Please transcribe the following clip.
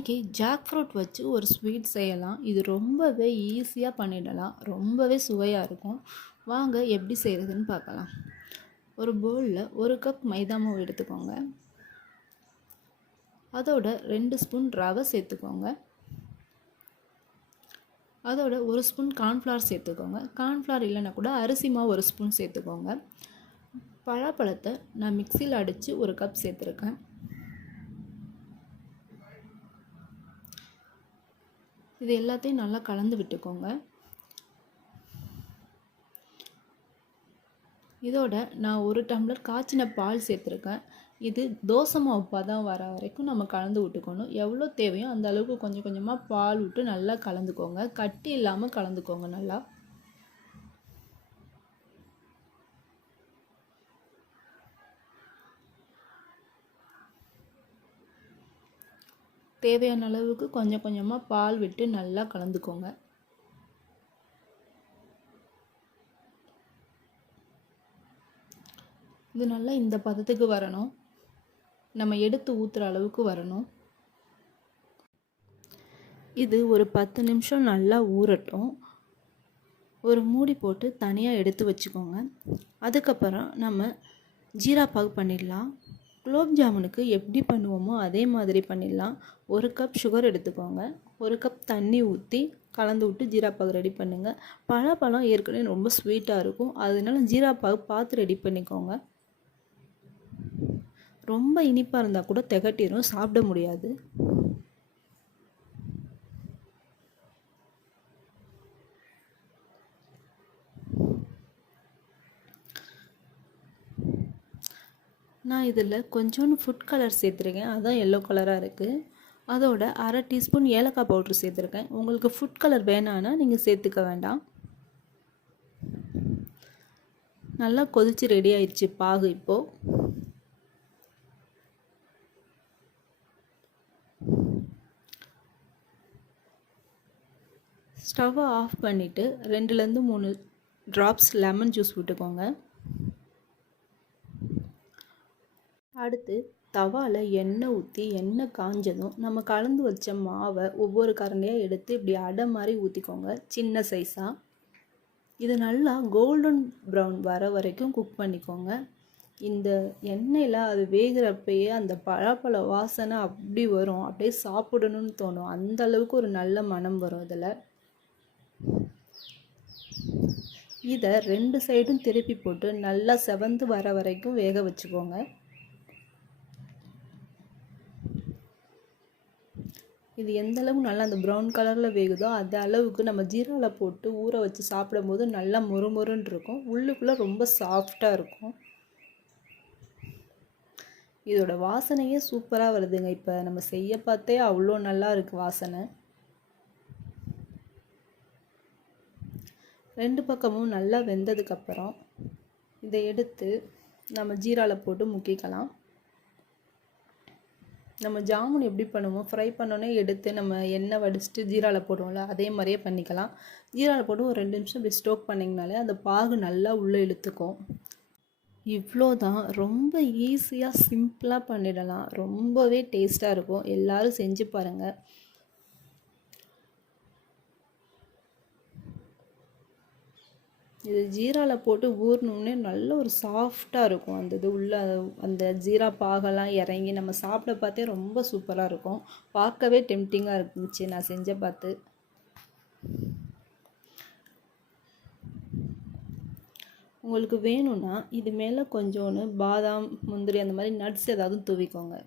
இன்றைக்கி jack fruit வச்சு ஒரு ஸ்வீட் செய்யலாம். இது ரொம்பவே ஈஸியாக பண்ணிடலாம். ரொம்பவே சுவையாக இருக்கும். வாங்க எப்படி செய்கிறதுன்னு பார்க்கலாம். ஒரு பவுலில் 1 கப் மைதா மாவு எடுத்துக்கோங்க. அதோட 2 ஸ்பூன் ரவை சேர்த்துக்கோங்க. அதோட 1 ஸ்பூன் கார்ன்ஃப்ளவர் சேர்த்துக்கோங்க. கார்ன்ஃப்ளவர் இல்லைன்னா கூட அரிசி மாவு 1 ஸ்பூன் சேர்த்துக்கோங்க. பழப்பழத்தை நான் மிக்சியில் அடித்து 1 கப் சேர்த்துருக்கேன். இது எல்லாத்தையும் நல்லா கலந்து விட்டுக்கோங்க. இதோட நான் 1 டம்ளர் காய்ச்சின பால் சேர்த்துருக்கேன். இது தோசை மாவு பதம் வர வரைக்கும் நம்ம கலந்து விட்டுக்கணும். எவ்வளோ தேவையோ அந்த அளவுக்கு கொஞ்சம் கொஞ்சமாக பால் விட்டு நல்லா கலந்துக்கோங்க. கட்டி இல்லாமல் கலந்துக்கோங்க நல்லா. தேவையான அளவுக்கு கொஞ்சம் கொஞ்சமாக பால் விட்டு நல்லா கலந்துக்கோங்க. இது நல்லா இந்த பதத்துக்கு வரணும். நம்ம எடுத்து ஊற்றுற அளவுக்கு வரணும். இது ஒரு 10 நிமிஷம் நல்லா ஊறட்டும். ஒரு மூடி போட்டு தனியாக எடுத்து வச்சுக்கோங்க. அதுக்கப்புறம் நம்ம ஜீரா பாகு பண்ணிடலாம். குலோப் ஜாமுனுக்கு எப்படி பண்ணுவோமோ அதே மாதிரி பண்ணிடலாம். 1 கப் சுகர் எடுத்துக்கோங்க. 1 கப் தண்ணி ஊற்றி கலந்து விட்டு ஜீரா பாகு ரெடி பண்ணுங்கள். பழம் ஏற்கனவே ரொம்ப ஸ்வீட்டாக இருக்கும். அதனால ஜீரா பாகு பார்த்து ரெடி பண்ணிக்கோங்க. ரொம்ப இனிப்பாக இருந்தால் கூட திகட்டிடும், சாப்பிட முடியாது. நான் இதில் கொஞ்சோண்டு ஃபுட் கலர் சேர்த்துருக்கேன். அதுதான் எல்லோ கலராக இருக்குது. அதோட 1/2 டீஸ்பூன் ஏலக்காய் பவுட்ரு சேர்த்துருக்கேன். உங்களுக்கு ஃபுட் கலர் வேணான்னா நீங்கள் சேர்த்துக்க வேண்டாம். நல்லா கொதித்து ரெடி ஆயிடுச்சு பாகு. இப்போது ஸ்டவ்வை ஆஃப் பண்ணிவிட்டு 2லேருந்து 3 ட்ராப்ஸ் லெமன் ஜூஸ் விட்டுக்கோங்க. அடுத்து தவாவில் எண்ணெய் ஊற்றி எண்ணெய் காஞ்சதும் நம்ம கலந்து வச்ச மாவை ஒவ்வொரு கரண்டியாக எடுத்து இப்படி அடை மாதிரி ஊற்றிக்கோங்க, சின்ன சைஸாக. இது நல்லா கோல்டன் ப்ரௌன் வர வரைக்கும் குக் பண்ணிக்கோங்க. இந்த எண்ணெயில் அது வேகிறப்பயே அந்த பழப்பழ வாசனை அப்படி வரும். அப்படியே சாப்பிடணும்னு தோணும். அந்த அளவுக்கு ஒரு நல்ல மனம் வரும் இதில். இதை 2 சைடும் திருப்பி போட்டு நல்லா செவந்து வர வரைக்கும் வேக வச்சுக்கோங்க. இது எந்த அளவுக்கு நல்லா அந்த ப்ரௌன் கலரில் வேகுதோ அந்த அளவுக்கு நம்ம ஜீராவில் போட்டு ஊற வச்சு சாப்பிடும்போது நல்லா மொறுமொறுன்னு இருக்கும். உள்ளுக்குள்ளே ரொம்ப சாஃப்டாக இருக்கும். இதோட வாசனையே சூப்பராக வருதுங்க. இப்போ நம்ம செய்ய பார்த்தே அவ்வளோ நல்லா இருக்குது வாசனை. 2 பக்கமும் நல்லா வெந்ததுக்கப்புறம் இதை எடுத்து நம்ம ஜீராவில் போட்டு முக்கிக்கலாம். நம்ம ஜாமுன் எப்படி பண்ணுவோம், ஃப்ரை பண்ணோன்னே எடுத்து நம்ம எண்ணெய் வடிச்சிட்டு ஜீராவில் போடுவோம்ல, அதே மாதிரியே பண்ணிக்கலாம். ஜீராவில் போட்டு ஒரு 2 நிமிஷம் இப்படி ஸ்டோக் பண்ணிங்கனாலே அந்த பாகு நல்லா உள்ளே இழுத்துக்கும். இவ்வளோதான். ரொம்ப ஈஸியாக சிம்பிளாக பண்ணிடலாம். ரொம்பவே டேஸ்ட்டாக இருக்கும். எல்லோரும் செஞ்சு பாருங்கள். இது ஜீராவில் போட்டு ஊறினோடனே நல்ல ஒரு சாஃப்டாக இருக்கும். அந்த இது உள்ள அந்த ஜீரா பாகெல்லாம் இறங்கி நம்ம சாப்பிட பார்த்தே ரொம்ப சூப்பராக இருக்கும். பார்க்கவே டெம்டிங்காக இருந்துச்சு நான் செஞ்ச பார்த்து. உங்களுக்கு வேணும்னா இது மேலே கொஞ்சோன்னு பாதாம், முந்திரி அந்த மாதிரி நட்ஸ் ஏதாவது தூவிக்கோங்க.